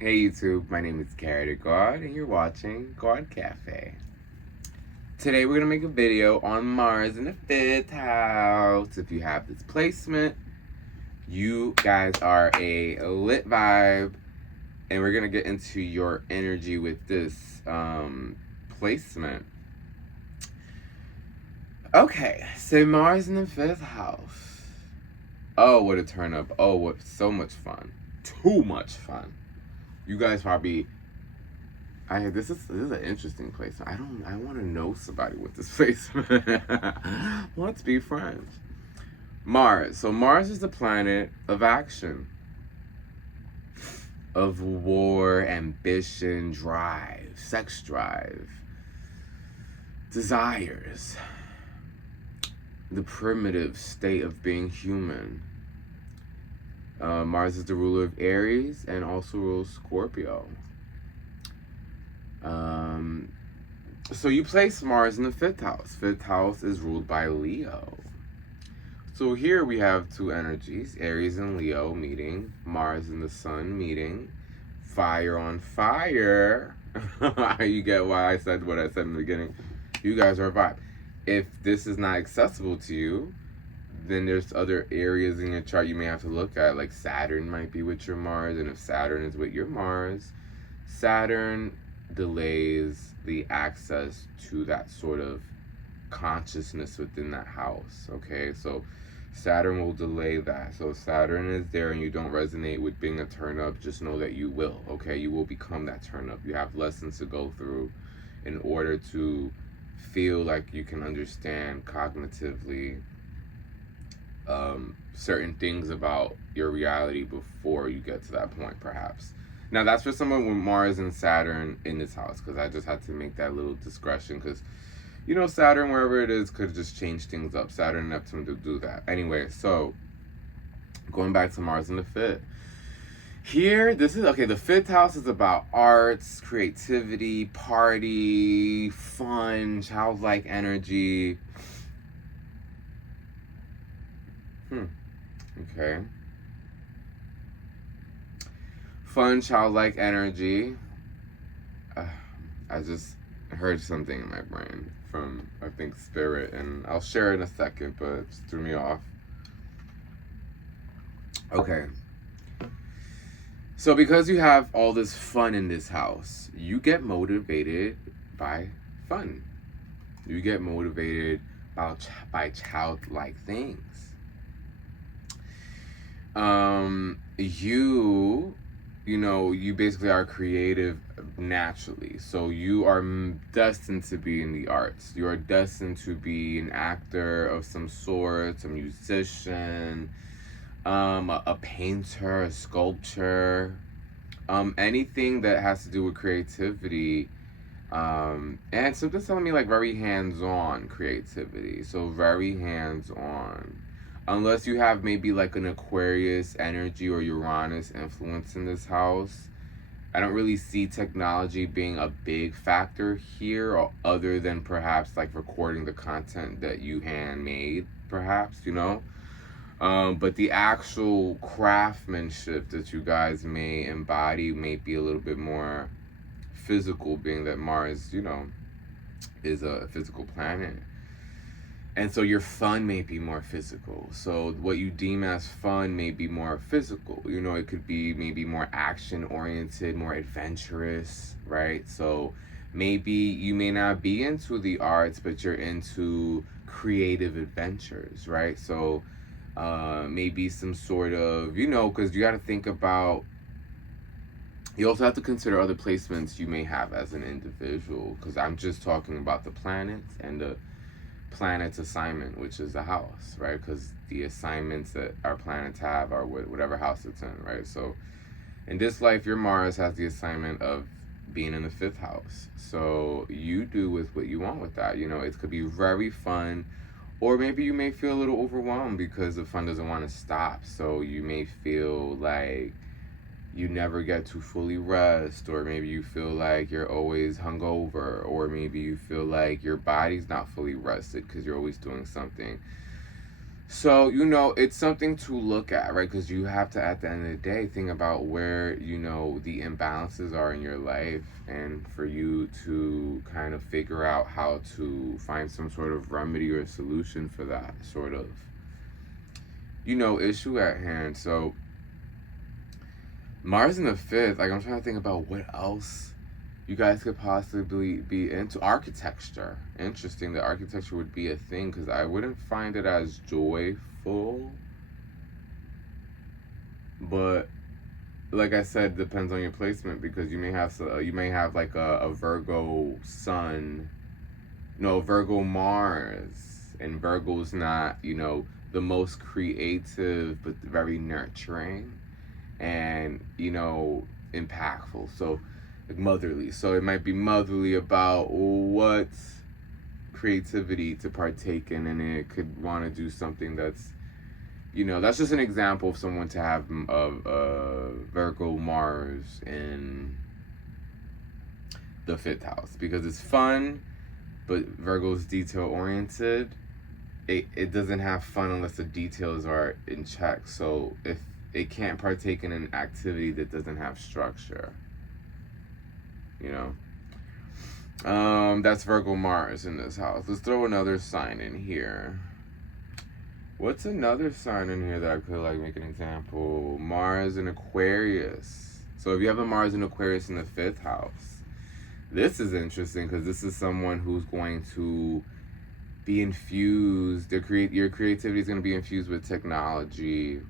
Hey YouTube, my name is Gawd and you're watching Gawd Cafe. Today we're going to make a video on Mars in the 5th house. If you have this placement, you guys are a lit vibe, and we're going to get into your energy with this placement. Okay, so Mars in the 5th house. Oh, what a turn up. Oh, what so much fun. Too much fun. You guys probably this is an interesting placement. I want to know somebody with this placement. Let's be friends. Mars. So Mars is the planet of action, of war, ambition, drive, sex drive, desires, the primitive state of being human. Mars is the ruler of Aries and also rules Scorpio. So you place Mars in the 5th house. 5th house is ruled by Leo. So here we have two energies, Aries and Leo meeting, Mars and the Sun meeting, fire on fire. You get why I said what I said in the beginning. You guys are a vibe. If this is not accessible to you, then there's other areas in your chart you may have to look at, like Saturn might be with your Mars, and if Saturn is with your Mars, Saturn delays the access to that sort of consciousness within that house. Okay, so Saturn will delay that. So if Saturn is there and you don't resonate with being a turn up, just know that you will. Okay, you will become that turn up. You have lessons to go through in order to feel like you can understand cognitively certain things about your reality before you get to that point, perhaps. Now, that's for someone with Mars and Saturn in this house, because I just had to make that little discretion, because, you know, Saturn, wherever it is, could just change things up. Saturn and Neptune to do that. Anyway, so, going back to Mars in the 5th. Here, this is, okay, the 5th house is about arts, creativity, party, fun, childlike energy. Okay. Fun, childlike energy. I just heard something in my brain from, I think, Spirit, and I'll share it in a second, but it just threw me off. Okay. So because you have all this fun in this house, you get motivated by fun. You get motivated by childlike things. You basically are creative naturally. So you are destined to be in the arts. You are destined to be an actor of some sort, a musician, a painter, a sculptor, anything that has to do with creativity. And so this telling me like very hands-on creativity. So very hands-on. Unless you have maybe like an Aquarius energy or Uranus influence in this house, I don't really see technology being a big factor here, or other than perhaps like recording the content that you handmade, perhaps, you know? But the actual craftsmanship that you guys may embody may be a little bit more physical, being that Mars, is a physical planet. And so your fun may be more physical. So what you deem as fun may be more physical. It could be maybe more action-oriented, more adventurous, right? So maybe you may not be into the arts, but you're into creative adventures, right? So maybe some sort of, because you got to think about, you also have to consider other placements you may have as an individual, because I'm just talking about the planets and the planet's assignment, which is the house, right? Because the assignments that our planets have are whatever house it's in, right? So in this life, your Mars has the assignment of being in the 5th house. So you do with what you want with that. It could be very fun, or maybe you may feel a little overwhelmed because the fun doesn't want to stop. So you may feel like you never get to fully rest, or maybe you feel like you're always hungover, or maybe you feel like your body's not fully rested because you're always doing something. So, you know, it's something to look at, right? Because you have to, at the end of the day, think about where, you know, the imbalances are in your life, and for you to kind of figure out how to find some sort of remedy or solution for that sort of, you know, issue at hand. So, Mars in the fifth, like, I'm trying to think about what else you guys could possibly be into. Architecture. Interesting that architecture would be a thing, because I wouldn't find it as joyful, but like I said, depends on your placement, because you may have like a Virgo sun, no, Virgo Mars, and Virgo's not, you know, the most creative but very nurturing and, you know, impactful. So like motherly. So it might be motherly about what creativity to partake in, and it could want to do something that's, you know, that's just an example of someone to have a Virgo Mars in the fifth house, because it's fun, but Virgo's detail oriented. It doesn't have fun unless the details are in check. So if it can't partake in an activity that doesn't have structure, you know. That's Virgo Mars in this house. Let's throw another sign in here. What's another sign in here that I could like make an example? Mars in Aquarius. So if you have a Mars in Aquarius in the fifth house, this is interesting, because this is someone who's going to be infused. Your creativity is going to be infused with technology.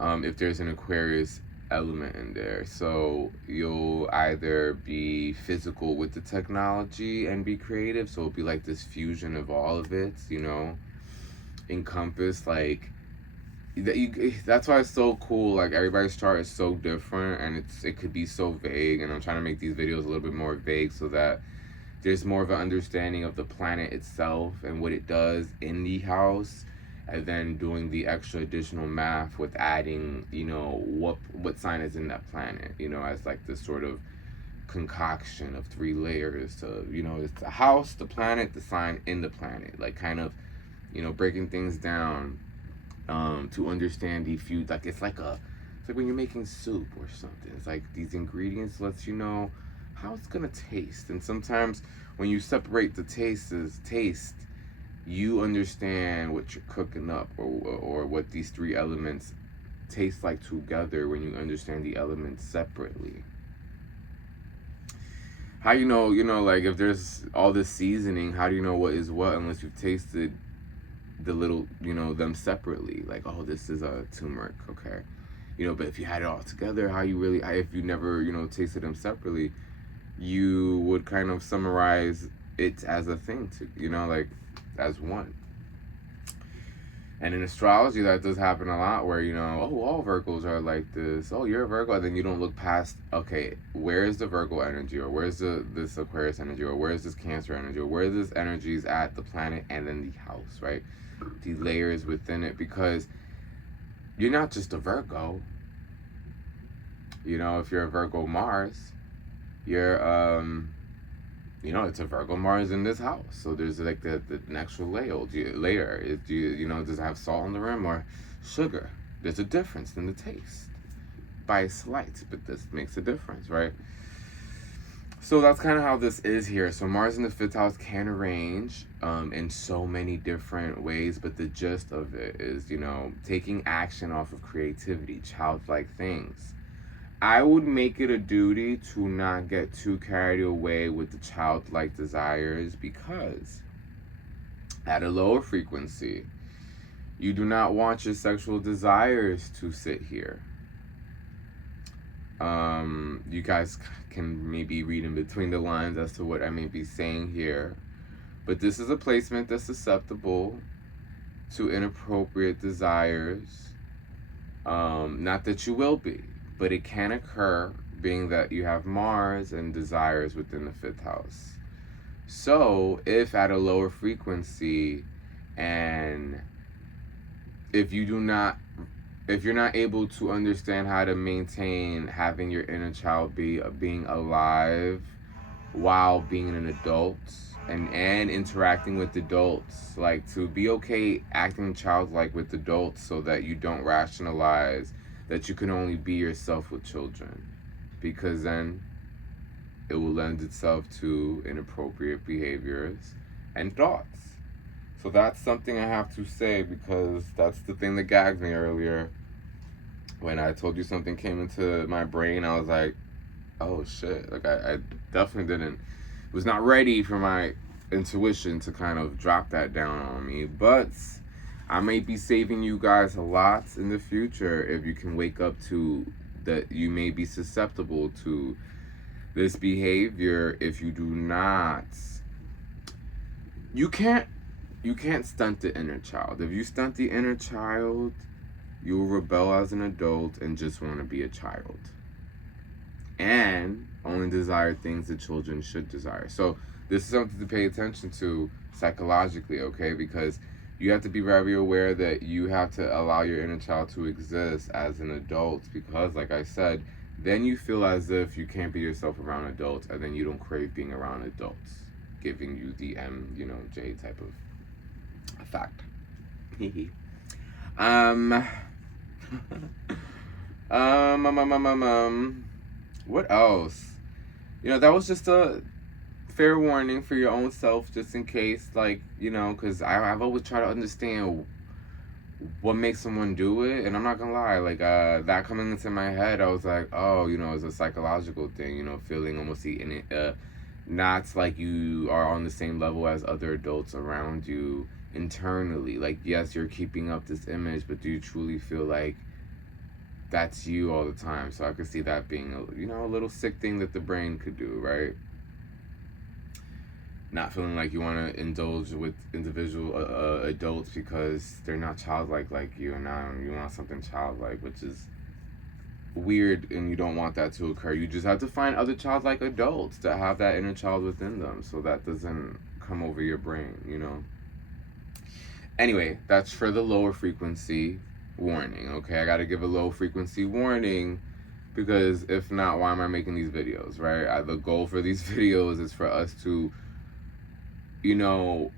If there's an Aquarius element in there, so you'll either be physical with the technology and be creative. So it'll be like this fusion of all of it, you know, encompass like that's why it's so cool. Like everybody's chart is so different, and it could be so vague, and I'm trying to make these videos a little bit more vague so that there's more of an understanding of the planet itself and what it does in the house, and then doing the extra additional math with adding, you know, what sign is in that planet, you know, as like this sort of concoction of 3 layers to, you know, it's the house, the planet, the sign in the planet, like kind of, you know, breaking things down to understand the few, like it's like when you're making soup or something. It's like these ingredients lets you know how it's gonna taste, and sometimes when you separate the taste, you understand what you're cooking up, or what these 3 elements taste like together when you understand the elements separately. How you know, like if there's all this seasoning, how do you know what is what unless you've tasted the little, you know, them separately? Like, oh, this is a turmeric, okay, you know. But if you had it all together, if you never, you know, tasted them separately, you would kind of summarize it as a thing, to, you know, like as one. And in astrology, that does happen a lot, where, you know, oh, all Virgos are like this. Oh, you're a Virgo, and then you don't look past, okay, where's the Virgo energy, or where's this Aquarius energy, or where's this Cancer energy, or where's this energies at the planet and then the house, right? The layers within it, because you're not just a Virgo. You know, if you're a Virgo Mars, you're you know, it's a Virgo Mars in this house. So there's like the extra layer. You know, does it have salt on the rim or sugar? There's a difference in the taste by slight, but this makes a difference, right? So that's kind of how this is here. So Mars in the fifth house can arrange in so many different ways, but the gist of it is, you know, taking action off of creativity, childlike things. I would make it a duty to not get too carried away with the childlike desires, because at a lower frequency, you do not want your sexual desires to sit here. You guys can maybe read in between the lines as to what I may be saying here, but this is a placement that's susceptible to inappropriate desires. Not that you will be, but it can occur, being that you have Mars and desires within the fifth house. So if at a lower frequency, and if you're not able to understand how to maintain having your inner child being alive while being an adult and interacting with adults. Like, to be okay acting childlike with adults so that you don't rationalize that you can only be yourself with children, because then it will lend itself to inappropriate behaviors and thoughts. So that's something I have to say, because that's the thing that gagged me earlier. When I told you something came into my brain, I was like, oh shit. Like, I definitely was not ready for my intuition to kind of drop that down on me. But I may be saving you guys a lot in the future if you can wake up to that you may be susceptible to this behavior. If you do not, you can't stunt the inner child. If you stunt the inner child, you will rebel as an adult and just want to be a child, and only desire things that children should desire. So this is something to pay attention to psychologically, okay? Because you have to be very aware that you have to allow your inner child to exist as an adult, because, like I said, then you feel as if you can't be yourself around adults, and then you don't crave being around adults, giving you the J type of effect. What else? That was just a fair warning for your own self, just in case, like, because I've always tried to understand what makes someone do it. And I'm not gonna lie, like, that coming into my head, I was like, oh, it's a psychological thing, feeling almost not like you are on the same level as other adults around you internally. Like, yes, you're keeping up this image, but do you truly feel like that's you all the time? So I could see that being a little sick thing that the brain could do, right? Not feeling like you want to indulge with individual adults because they're not childlike like you, and now you want something childlike, which is weird, and you don't want that to occur. You just have to find other childlike adults that have that inner child within them, so that doesn't come over your brain. Anyway, that's for the lower frequency warning, okay? I gotta give a low frequency warning, because if not, why am I making these videos, right? The goal for these videos is for us to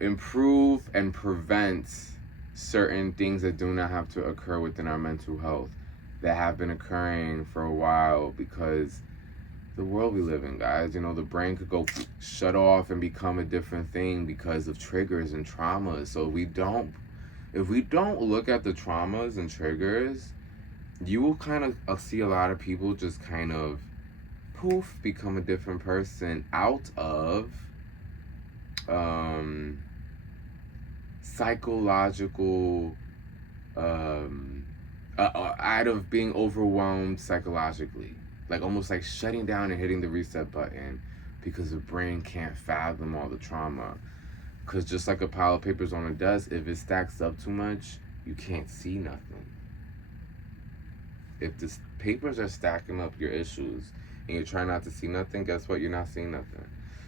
improve and prevent certain things that do not have to occur within our mental health, that have been occurring for a while, because the world we live in, guys, the brain could go shut off and become a different thing because of triggers and traumas. So if we don't look at the traumas and triggers, you will kind of see a lot of people just kind of poof, become a different person out of psychological out of being overwhelmed psychologically, like almost like shutting down and hitting the reset button, because the brain can't fathom all the trauma. Because just like a pile of papers on a desk, if it stacks up too much, you can't see nothing. If the papers are stacking up your issues and you're trying not to see nothing, guess what? You're not seeing nothing.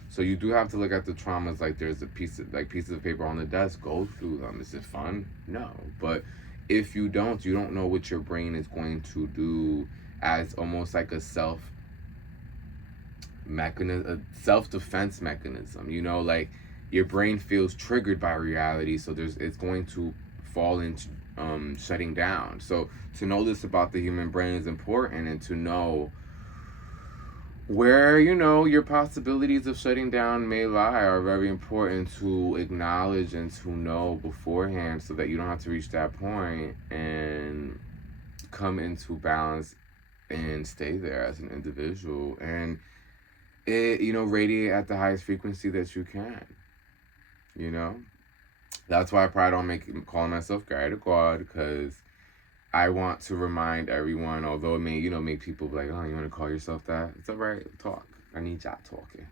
So you do have to look at the traumas like there's pieces of paper on the desk. Go through them. Is it fun? No. But if you don't know what your brain is going to do as almost like a self-defense mechanism. Like, your brain feels triggered by reality, so it's going to fall into shutting down. So to know this about the human brain is important, and to know where your possibilities of shutting down may lie are very important to acknowledge and to know beforehand, so that you don't have to reach that point and come into balance and stay there as an individual, and radiate at the highest frequency that you can. That's why I probably don't calling myself Gawd, because I want to remind everyone, although it may, make people be like, oh, you want to call yourself that? It's all right, talk. I need y'all talking.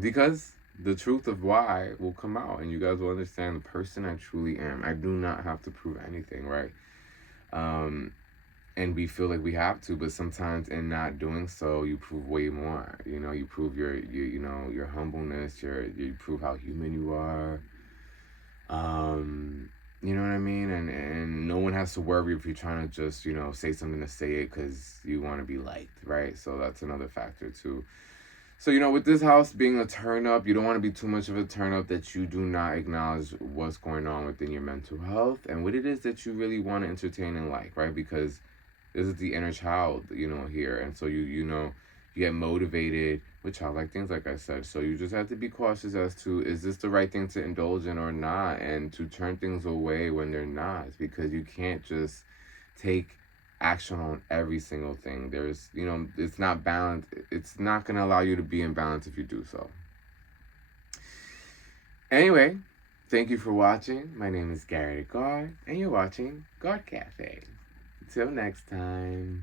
Because the truth of why will come out, and you guys will understand the person I truly am. I do not have to prove anything, right? And we feel like we have to, but sometimes in not doing so, you prove way more. You prove your humbleness, you prove how human you are. You know what I mean? And no one has to worry if you're trying to just, say something to say it because you want to be liked, right? So that's another factor too. So, you know, with this house being a turn up, you don't want to be too much of a turn up that you do not acknowledge what's going on within your mental health and what it is that you really want to entertain and like, right? Because this is the inner child, you know, here. And so you know, you get motivated with childlike things, like I said. So you just have to be cautious as to, is this the right thing to indulge in or not? And to turn things away when they're not, because you can't just take action on every single thing. There's, you know, it's not balanced. It's not going to allow you to be in balance if you do so. Anyway, thank you for watching. My name is Gawd, and you're watching Gawd Cafe. Until next time.